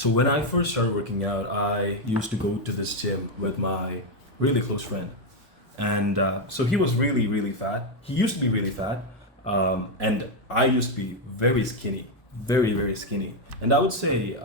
So when I first started working out, I used to go to this gym with my really close friend, and so he was really really fat. He used to be really fat, and I used to be very skinny, very skinny. And I would say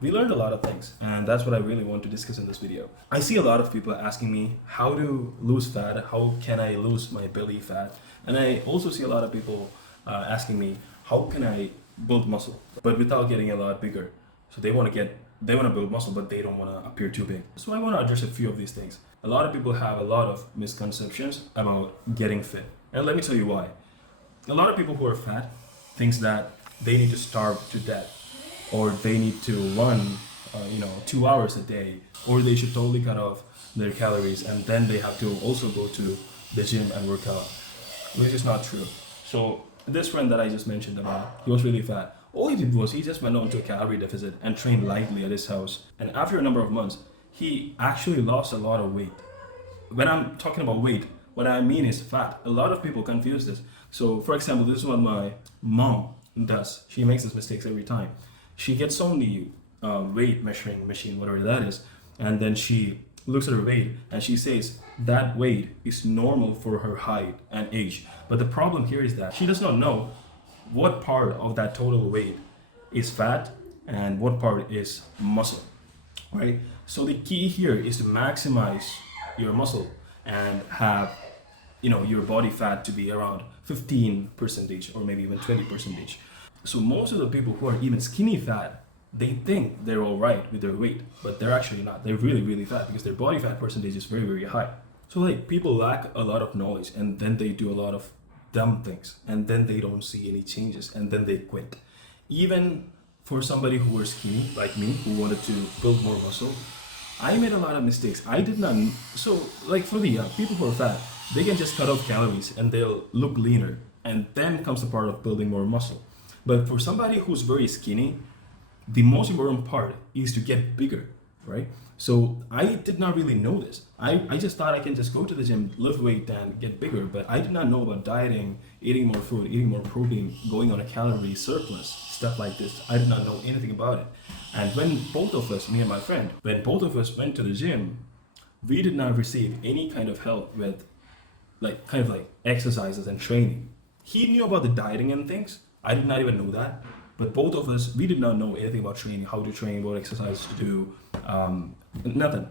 we learned a lot of things, and that's what I really want to discuss in this video. I see a lot of people asking me how to lose fat, how can I lose my belly fat, and I also see a lot of people asking me how can I build muscle, but without getting a lot bigger. So they want to build muscle, but they don't want to appear too big. So I want to address a few of these things. A lot of people have a lot of misconceptions about getting fit, and let me tell you why. A lot of people who are fat thinks that they need to starve to death, or they need to run, 2 hours a day, or they should totally cut off their calories, and then they have to also go to the gym and work out, which is not true. So this friend that I just mentioned about, he was really fat. All he did was he just went on to a calorie deficit and trained lightly at his house. And after a number of months, he actually lost a lot of weight. When I'm talking about weight, what I mean is fat. A lot of people confuse this. So, for example, this is what my mom does. She makes these mistakes every time. She gets on the weight measuring machine, whatever that is, and then she looks at her weight and she says that weight is normal for her height and age. But the problem here is that she does not know what part of that total weight is fat and what part is muscle, right? So the key here is to maximize your muscle and have your body fat to be around 15% or maybe even 20%. So most of the people who are even skinny fat, they think they're all right with their weight, but they're actually not. They're really fat because their body fat percentage is very high. So like people lack a lot of knowledge, and then they do a lot of dumb things, and then they don't see any changes, and then they quit. Even for somebody who was skinny like me, who wanted to build more muscle, I made a lot of mistakes. I did not. So like for the people who are fat, they can just cut off calories and they'll look leaner, and then comes the part of building more muscle. But for somebody who's very skinny, the most important part is to get bigger, right? So I did not really know this. I just thought I can just go to the gym, lift weight, and get bigger. But I did not know about dieting, eating more food, eating more protein, going on a calorie surplus, stuff like this. I did not know anything about it. And when both of us, me and my friend, when both of us went to the gym, we did not receive any kind of help with like exercises and training. He knew about the dieting and things. I did not even know that. But both of us, we did not know anything about training, how to train, what exercises to do, nothing.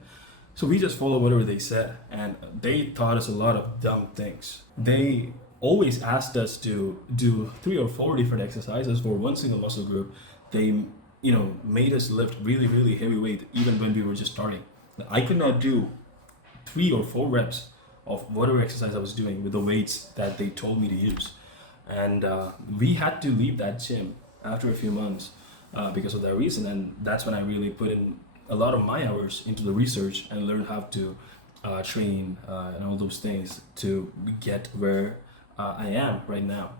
So we just followed whatever they said, and they taught us a lot of dumb things. They always asked us to do 3 or 4 different exercises for one single muscle group. They, made us lift really heavy weight even when we were just starting. I could not do 3 or 4 reps of whatever exercise I was doing with the weights that they told me to use. And we had to leave that gym after a few months because of that reason, and that's when I really put in a lot of my hours into the research and learn how to train and all those things to get where I am right now.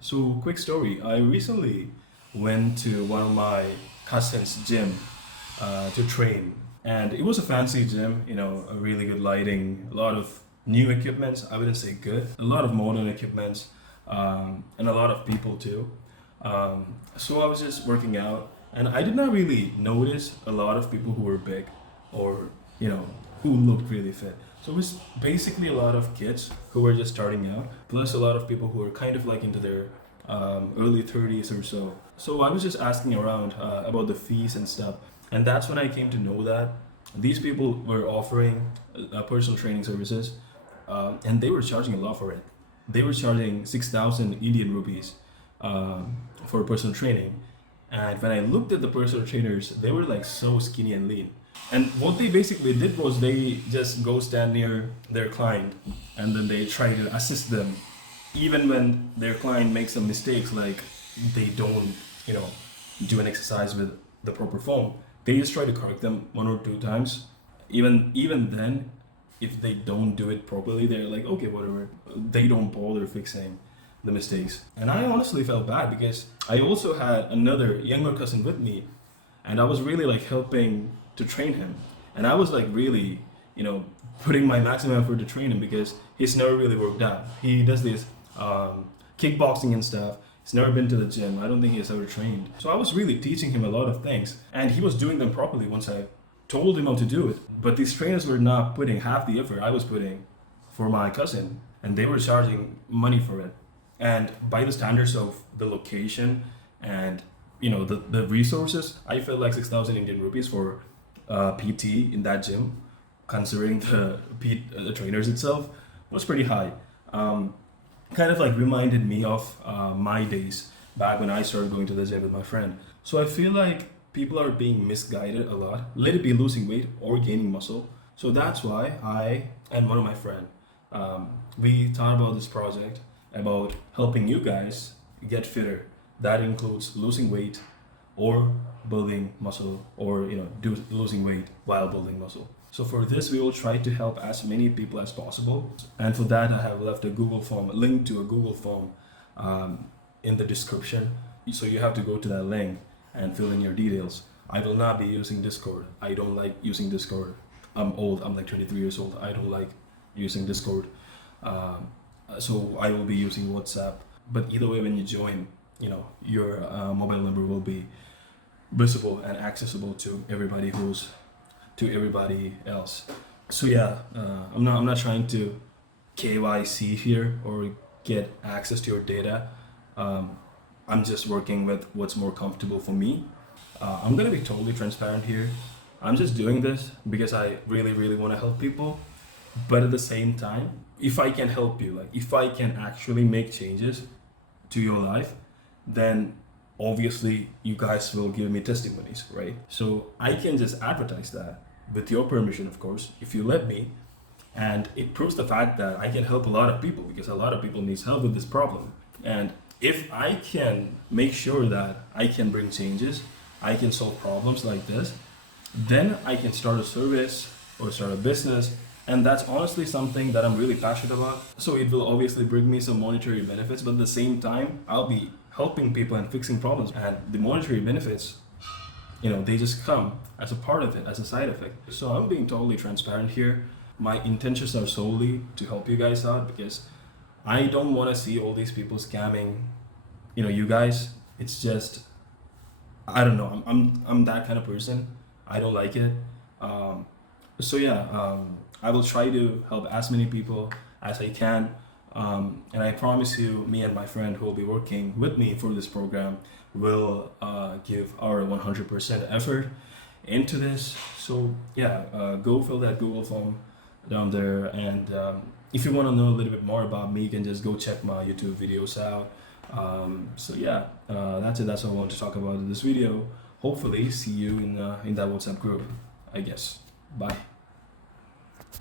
So quick story, I recently went to one of my cousin's gym to train, and it was a fancy gym, a really good lighting, a lot of new equipments. I wouldn't say good, a lot of modern equipments, and a lot of people too. So I was just working out, and I did not really notice a lot of people who were big or who looked really fit. So it was basically a lot of kids who were just starting out, plus a lot of people who were kind of like into their early 30s or so. So I was just asking around about the fees and stuff, and that's when I came to know that these people were offering personal training services, and they were charging a lot for it. They were charging 6,000 Indian rupees for personal training. And when I looked at the personal trainers, they were like so skinny and lean. And what they basically did was they just go stand near their client, and then they try to assist them. Even when their client makes some mistakes, like they don't, do an exercise with the proper form, they just try to correct them 1 or 2 times. Even then, if they don't do it properly, they're like, okay, whatever. They don't bother fixing the mistakes. And I honestly felt bad because I also had another younger cousin with me, and I was really like helping to train him. And I was like really, putting my maximum effort to train him because he's never really worked out. He does this kickboxing and stuff. He's never been to the gym. I don't think he's ever trained. So I was really teaching him a lot of things, and he was doing them properly once I told him how to do it. But these trainers were not putting half the effort I was putting for my cousin, and they were charging money for it. And by the standards of the location and the resources, I felt like 6,000 Indian rupees for PT in that gym, considering the trainers itself, was pretty high. Kind of like reminded me of my days back when I started going to the gym with my friend. So I feel like people are being misguided a lot. Let it be losing weight or gaining muscle. So that's why I and one of my friend, we thought about this project about helping you guys get fitter. That includes losing weight or building muscle, or losing weight while building muscle. So for this, we will try to help as many people as possible. And for that, I have left a Google form, a link to a Google form in the description. So you have to go to that link and fill in your details. I will not be using Discord. I don't like using Discord. I'm old. I'm like 23 years old. I don't like using Discord. So I will be using WhatsApp. But either way, when you join, your mobile number will be visible and accessible to everybody else. So yeah, I'm not trying to KYC here or get access to your data. I'm just working with what's more comfortable for me. I'm gonna be totally transparent here. I'm just doing this because I really, really want to help people. But at the same time, if I can help you, like if I can actually make changes to your life, then obviously you guys will give me testimonies, right? So I can just advertise that with your permission, of course, if you let me. And it proves the fact that I can help a lot of people, because a lot of people needs help with this problem. And if I can make sure that I can bring changes, I can solve problems like this, then I can start a service or start a business. And that's honestly something that I'm really passionate about. So it will obviously bring me some monetary benefits, but at the same time, I'll be helping people and fixing problems. And the monetary benefits, they just come as a part of it, as a side effect. So I'm being totally transparent here. My intentions are solely to help you guys out, because I don't want to see all these people scamming, you guys. It's just, I don't know. I'm that kind of person. I don't like it. I will try to help as many people as I can. And I promise you, me and my friend who will be working with me for this program will give our 100% effort into this. So yeah, go fill that Google form down there. And if you want to know a little bit more about me, you can just go check my YouTube videos out. That's it. That's all I want to talk about in this video. Hopefully see you in that WhatsApp group, I guess. Bye.